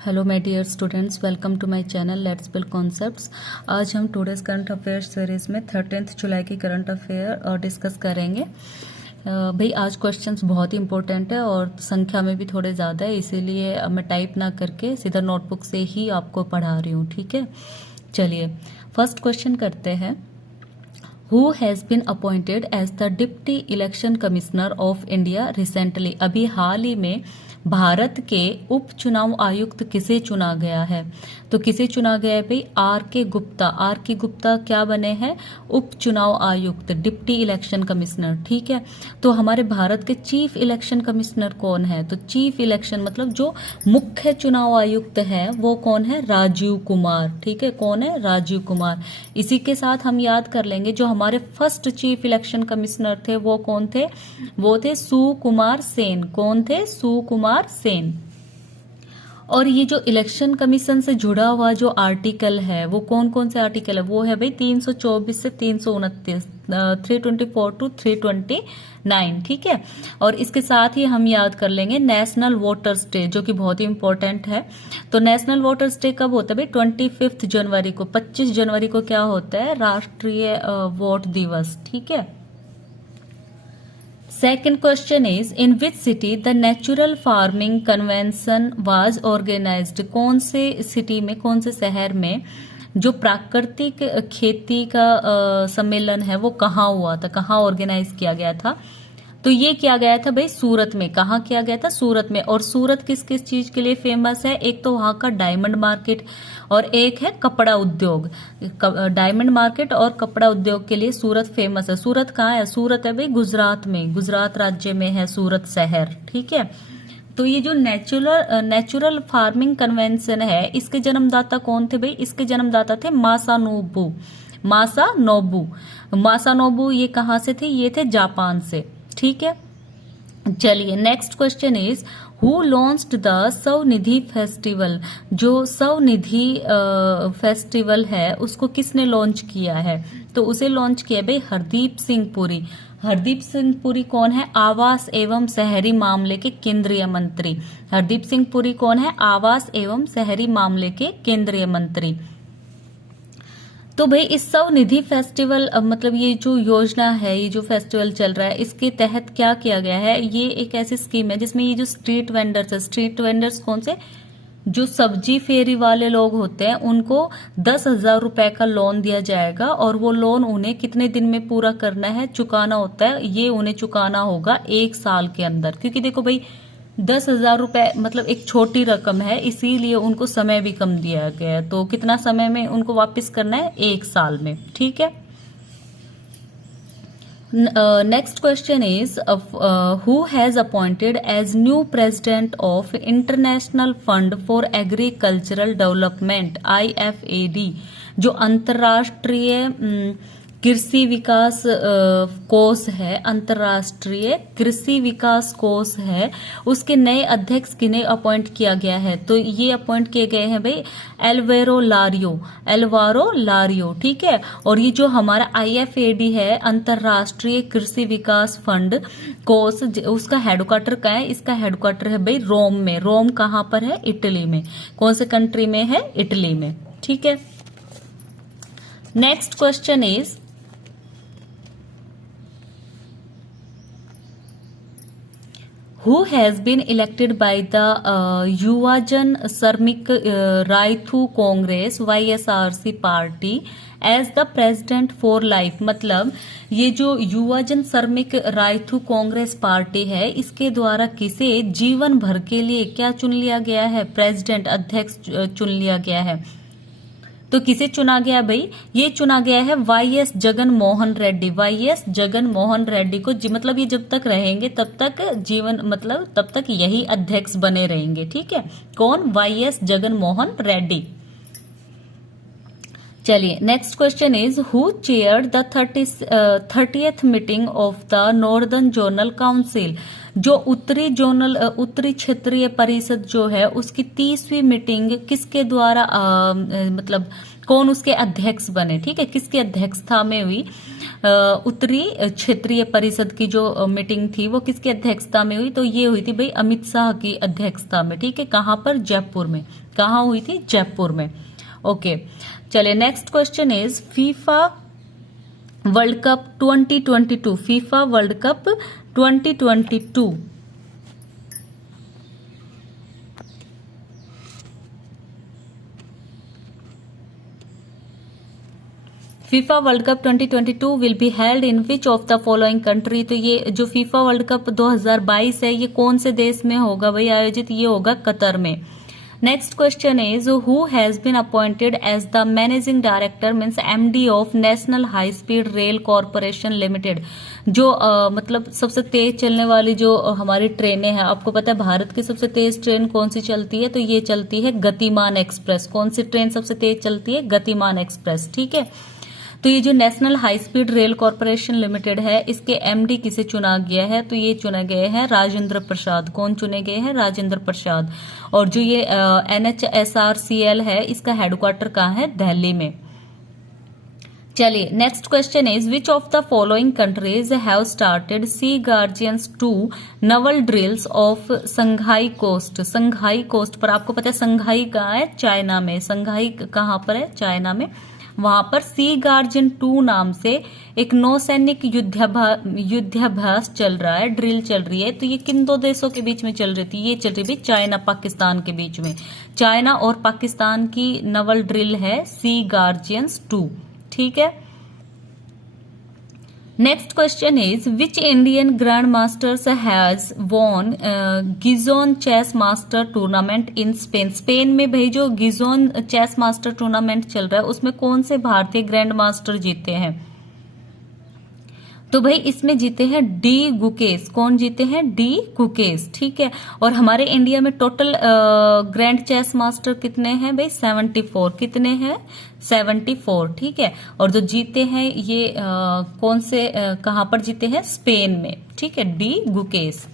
Hello my dear students, welcome to my channel let's build concepts. आज हम today's current affairs series में 13 जुलाई की current affair discuss करेंगे। भाई आज क्वेश्चंस बहुत ही इंपॉर्टेंट है और संख्या में भी थोड़े ज़्यादा है, इसीलिए मैं टाइप ना करके सीधा नोटबुक से ही आपको पढ़ा रही हूँ। ठीक है, चलिए फर्स्ट क्वेश्चन करते हैं। Who has been appointed as the Deputy Election Commissioner of India recently? अभी हाल ही में भारत के उप चुनाव आयुक्त किसे चुना गया है? तो किसे चुना गया है भाई? आर के गुप्ता। आर के गुप्ता क्या बने हैं? उप चुनाव आयुक्त, डिप्टी इलेक्शन कमिश्नर। ठीक है, तो हमारे भारत के चीफ इलेक्शन कमिश्नर कौन है? तो चीफ इलेक्शन मतलब जो मुख्य चुनाव आयुक्त है वो कौन है? राजीव कुमार। ठीक है, कौन है? राजीव कुमार। इसी के साथ हम याद कर लेंगे जो हमारे फर्स्ट चीफ इलेक्शन कमिश्नर थे वो कौन थे? वो थे सुकुमार सेन। कौन थे? सुकुमार सेन। और ये जो इलेक्शन कमीशन से जुड़ा हुआ जो आर्टिकल है वो कौन कौन से आर्टिकल है? वो है भाई 324 से 329, 324 टू 329। ठीक है, और इसके साथ ही हम याद कर लेंगे नेशनल वोटर्स डे, जो कि बहुत ही इंपॉर्टेंट है। तो नेशनल वोटर्स डे कब होता है भाई? 25 जनवरी को। 25 जनवरी को क्या होता है? राष्ट्रीय वोट दिवस। ठीक है। Second question is, in which city the natural farming convention was organized? कौन से सिटी में, कौन से शहर में जो प्राकृतिक खेती का सम्मेलन है वो कहाँ हुआ था? कहाँ ऑर्गेनाइज किया गया था? तो ये किया गया था भाई सूरत में। कहाँ किया गया था? सूरत में। और सूरत किस किस चीज के लिए फेमस है? एक तो वहां का डायमंड मार्केट और एक है कपड़ा उद्योग। डायमंड मार्केट और कपड़ा उद्योग के लिए सूरत फेमस है। सूरत कहाँ है? सूरत है भाई गुजरात में, गुजरात राज्य में है सूरत शहर। ठीक है, तो ये जो नेचुरल फार्मिंग कन्वेंशन है इसके जन्मदाता कौन थे भाई? इसके जन्मदाता थे मासानोबू। मासानोबू, मासानोबू ये कहाँ से थे? ये थे जापान से। ठीक है, चलिए next question is, who launched the Svanidhi festival? जो स्वनिधि फेस्टिवल है उसको किसने लॉन्च किया है? तो उसे लॉन्च किया भाई हरदीप सिंह पुरी। हरदीप सिंह पुरी कौन है? आवास एवं शहरी मामले के केंद्रीय मंत्री। हरदीप सिंह पुरी कौन है? आवास एवं शहरी मामले के केंद्रीय मंत्री। तो भाई इस स्वनिधि फेस्टिवल मतलब ये जो योजना है, ये जो फेस्टिवल चल रहा है, इसके तहत क्या किया गया है? ये एक ऐसी स्कीम है जिसमें ये जो स्ट्रीट वेंडर्स है, स्ट्रीट वेंडर्स कौन से? जो सब्जी फेरी वाले लोग होते हैं उनको 10,000 रुपए का लोन दिया जाएगा और वो लोन उन्हें कितने दिन में पूरा करना है, चुकाना होता है? ये उन्हें चुकाना होगा 1 साल के अंदर। क्योंकि देखो भाई 10,000 रुपए मतलब एक छोटी रकम है, इसीलिए उनको समय भी कम दिया गया है। तो कितना समय में उनको वापस करना है? 1 साल में। ठीक है, next question is, who has appointed as new president of international fund for agricultural development IFAD? जो अंतर्राष्ट्रीय कृषि विकास कोष है, अंतर्राष्ट्रीय कृषि विकास कोष है, उसके नए अध्यक्ष किन्हें अपॉइंट किया गया है? तो ये अपॉइंट किए गए हैं भाई एल्वेरो लारियो। ठीक है, और ये जो हमारा IFAD है, अंतर्राष्ट्रीय कृषि विकास फंड कोष, उसका हेडक्वार्टर कहाँ है? इसका हेडक्वार्टर है भाई रोम में। रोम कहाँ पर है? इटली में। कौन से कंट्री में है? इटली में। ठीक है, next question is, who has been elected by the Yuvajan Sharmik Raithu Congress YSRC party as the president for life? मतलब ये जो युवाजन श्रमिक रायथू कांग्रेस पार्टी है इसके द्वारा किसे जीवन भर के लिए क्या चुन लिया गया है? प्रेसिडेंट, अध्यक्ष चुन लिया गया है। तो किसे चुना गया भाई? ये चुना गया है YS जगन मोहन रेड्डी। YS जगन मोहन रेड्डी को मतलब ये जब तक रहेंगे तब तक जीवन मतलब तब तक यही अध्यक्ष बने रहेंगे। ठीक है, कौन? YS जगन मोहन रेड्डी। चलिए next question is, who chair the 30th meeting of the northern zonal council? जो उत्तरी क्षेत्रीय परिषद जो है उसकी 30वीं मीटिंग किसके द्वारा मतलब कौन उसके अध्यक्ष बने, ठीक है, किसकी अध्यक्षता में हुई। उत्तरी क्षेत्रीय परिषद की जो मीटिंग थी वो किसकी अध्यक्षता में हुई, तो ये हुई थी भाई अमित शाह की अध्यक्षता में, ठीक है। कहां पर, जयपुर में। कहां हुई थी, जयपुर में। ओके, चलिए next question is FIFA world cup 2022, FIFA world cup 2022 FIFA world cup 2022 will be held in which of the following country. तो ये जो फीफा वर्ल्ड कप 2022 है ये कौन से देश में होगा भाई आयोजित, ये होगा कतर में। Next question is who has been appointed as the managing director means MD of national high speed rail corporation limited. जो मतलब सबसे तेज चलने वाली जो हमारी ट्रेनें हैं, आपको पता है भारत की सबसे तेज ट्रेन कौन सी चलती है, तो ये चलती है गतिमान एक्सप्रेस। कौन सी ट्रेन सबसे तेज चलती है, गतिमान एक्सप्रेस, ठीक है। तो ये जो national high speed rail corporation limited है इसके एमडी किसे चुना गया है, तो ये चुने गए हैं राजेंद्र प्रसाद। कौन चुने गए हैं, राजेंद्र प्रसाद। और जो ये NHSRCL है इसका हेडक्वार्टर कहाँ है, दिल्ली में। चलिए next question is which of the following countries have started sea guardians 2 naval drills of Shanghai coast. Shanghai coast पर आपको पता है संघाई कहाँ है, चाइना में। संघाई कहाँ पर है, चाइना में। वहां पर सी गार्जियन 2 नाम से एक नौसैनिक युद्धाभ्यास चल रहा है, ड्रिल चल रही है। तो ये किन दो देशों के बीच में चल रही थी, ये चल रही थी चाइना पाकिस्तान के बीच में। चाइना और पाकिस्तान की नवल ड्रिल है सी गार्जियंस 2, ठीक है। Next question is which Indian grand masters has won Gijon chess master tournament in Spain. Spain में भाई जो गिजोन चेस मास्टर टूर्नामेंट चल रहा है उसमें कौन से भारतीय ग्रैंड मास्टर जीते हैं, तो भाई इसमें जीते हैं डी गुकेश। कौन जीते हैं, डी गुकेश, ठीक है। और हमारे इंडिया में टोटल ग्रैंड चेस मास्टर कितने हैं भाई, 74। कितने हैं, 74, ठीक है। और जो जीते हैं ये कौन से कहां पर जीते हैं, स्पेन में, ठीक है, डी गुकेश।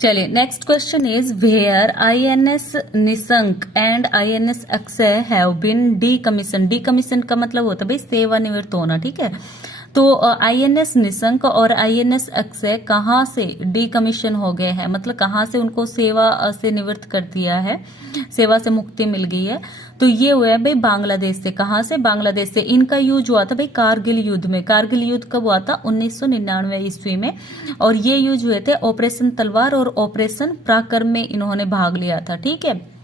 चलिए next question is where INS Nishank and INS Akshay have been decommission. Decommission का मतलब होता है भाई सेवानिवृत्त होना, ठीक है। तो INS निशंक और INS अक्षय कहाँ से डीकमीशन हो गए हैं, मतलब कहाँ से उनको सेवा से निवृत्त कर दिया है, सेवा से मुक्ति मिल गई है। तो ये हुआ है भाई बांग्लादेश से। कहाँ से, बांग्लादेश से। इनका यूज हुआ था भाई कारगिल युद्ध में। कारगिल युद्ध कब हुआ था, 1999 ईस्वी में। और ये यूज हुए थे ऑपरेशन तलवार और ऑपरेशन पराक्रम में इन्होंने भाग लिया था, ठीक है।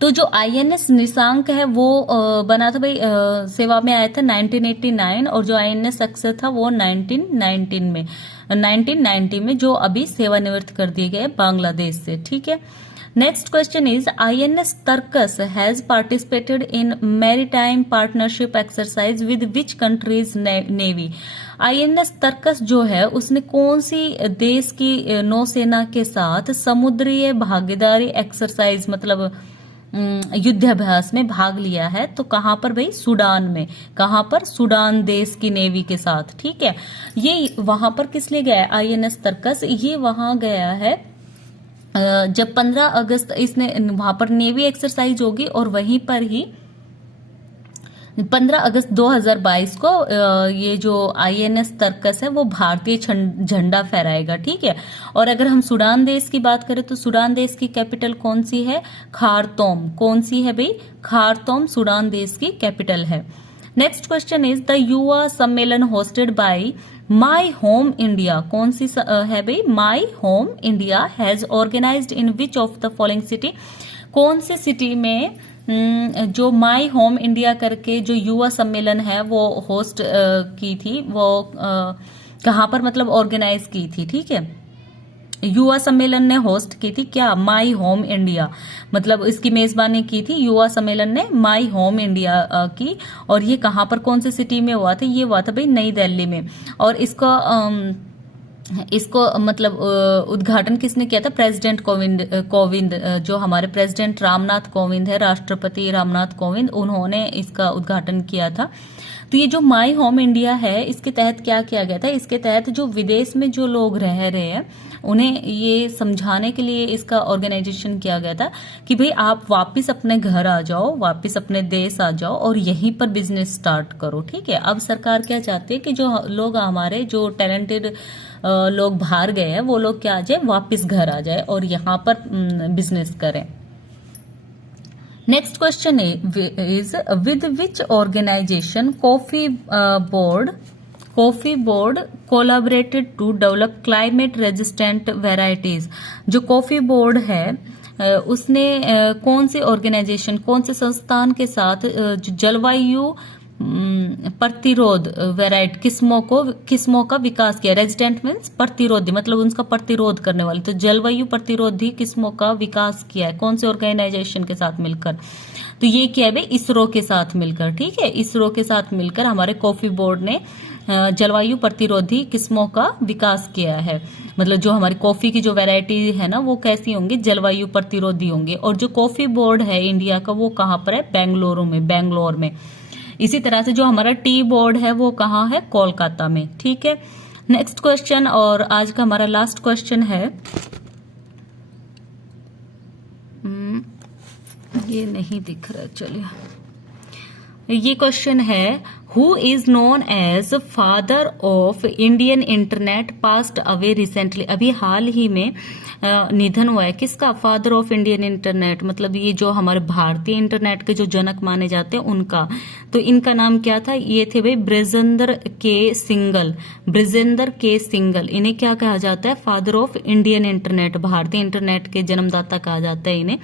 तो जो INS निशांक है वो बना था भाई सेवा में आया था 1989 और जो INS अक्षय था वो 1990 में जो अभी सेवानिवृत्त कर दिए गए बांग्लादेश से, ठीक है। Next question is INS Tarkash has participated in maritime partnership exercise with which countries navy. INS Tarkash जो है उसने कौन सी देश की नौसेना के साथ समुद्रीय भागीदारी एक्सरसाइज मतलब युद्धाभ्यास में भाग लिया है, तो कहां पर भाई, सूडान में। कहां पर, सूडान देश की नेवी के साथ, ठीक है। ये वहां पर किस लिए गया है INS तर्कस, ये वहां गया है जब 15 अगस्त इसने वहां पर नेवी एक्सरसाइज होगी और वहीं पर ही 15 अगस्त 2022 को ये जो INS तर्कस है वो भारतीय झंडा फहराएगा, ठीक है। और अगर हम सूडान देश की बात करें तो सूडान देश की कैपिटल कौन सी है, खार्तूम। कौन सी है भाई, खार्तूम सूडान देश की कैपिटल है। Next question is the Yuva Sammelan hosted by my home India. कौन सी है भाई, my home India has organised in which of the following city. कौन से सिटी में जो माई होम इंडिया करके जो युवा सम्मेलन है वो होस्ट की थी, वो कहां पर मतलब ऑर्गेनाइज की थी, ठीक है। युवा सम्मेलन ने होस्ट की थी क्या, माई होम इंडिया, मतलब इसकी मेजबानी की थी युवा सम्मेलन ने माई होम इंडिया की। और ये कहां पर कौन सी सिटी में हुआ था, ये हुआ था भाई नई दिल्ली में। और इसको मतलब उद्घाटन किसने किया था, प्रेसिडेंट कोविंद जो हमारे प्रेसिडेंट रामनाथ कोविंद है, राष्ट्रपति रामनाथ कोविंद, उन्होंने इसका उद्घाटन किया था। तो ये जो माई होम इंडिया है, इसके तहत क्या किया गया था, इसके तहत जो विदेश में जो लोग रह रहे हैं उन्हें ये समझाने के लिए इसका ऑर्गेनाइजेशन किया गया था कि भाई आप वापस अपने घर आ जाओ, वापस अपने देश आ जाओ और यहीं पर बिजनेस स्टार्ट करो। ठीक है, अब सरकार क्या चाहती है कि जो लोग हमारे जो टैलेंटेड लोग बाहर गए हैं वो लोग क्या आ जाए, वापस घर आ जाए और यहाँ पर बिजनेस करें। Next question is with which organisation coffee board collaborated to develop climate resistant varieties. जो कॉफी बोर्ड है उसने कौन सी ऑर्गेनाइजेशन, कौन से संस्थान के साथ जलवायु प्रतिरोध वेराइटी किस्मों का विकास किया। रेजिस्टेंट मीन्स प्रतिरोधी, मतलब उनका प्रतिरोध करने वाली, तो जलवायु प्रतिरोधी किस्मों का विकास किया है कौन से ऑर्गेनाइजेशन के साथ मिलकर, तो ये किया है इसरो के साथ मिलकर। ठीक है, इसरो के साथ मिलकर हमारे कॉफी बोर्ड ने जलवायु प्रतिरोधी किस्मों का विकास किया है। मतलब जो हमारी कॉफी की जो वैरायटी है ना वो कैसी होंगी, जलवायु प्रतिरोधी होंगे। और जो कॉफी बोर्ड है इंडिया का वो कहाँ पर है, बेंगलोर में। इसी तरह से जो हमारा टी बोर्ड है वो कहाँ है, कोलकाता में। ठीक है, नेक्स्ट क्वेश्चन और आज का हमारा लास्ट क्वेश्चन है, ये नहीं दिख रहा, चलिए ये क्वेश्चन है, who is known as father of Indian internet passed away recently. अभी हाल ही में निधन हुआ है किसका, फादर ऑफ इंडियन इंटरनेट, मतलब ये जो हमारे भारतीय इंटरनेट के जो जनक माने जाते हैं उनका। तो इनका नाम क्या था, ये थे भाई ब्रिजेंद्र के सिंगल। इन्हें क्या कहा जाता है, फादर ऑफ इंडियन इंटरनेट, भारतीय इंटरनेट के जन्मदाता कहा जाता है इन्हें।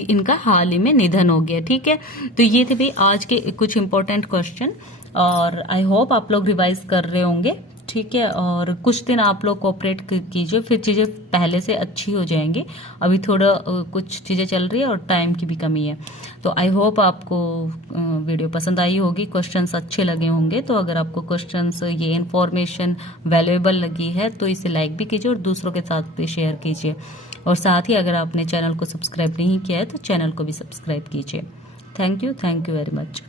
इनका हाल ही में निधन हो गया। ठीक है, तो ये थे भाई आज के कुछ इंपॉर्टेंट क्वेश्चन और आई होप आप लोग रिवाइज कर रहे होंगे। ठीक है, और कुछ दिन आप लोग कोऑपरेट कीजिए, फिर चीजें पहले से अच्छी हो जाएंगी। अभी थोड़ा कुछ चीजें चल रही है और टाइम की भी कमी है। तो आई होप आपको वीडियो पसंद आई होगी, क्वेश्चंस अच्छे लगे होंगे। तो अगर आपको क्वेश्चंस ये इन्फॉर्मेशन वैल्यूएबल लगी है तो इसे लाइक भी कीजिए और दूसरों के साथ भी शेयर कीजिए। और साथ ही अगर आपने चैनल को सब्सक्राइब नहीं किया है तो चैनल को भी सब्सक्राइब कीजिए। Thank you very much.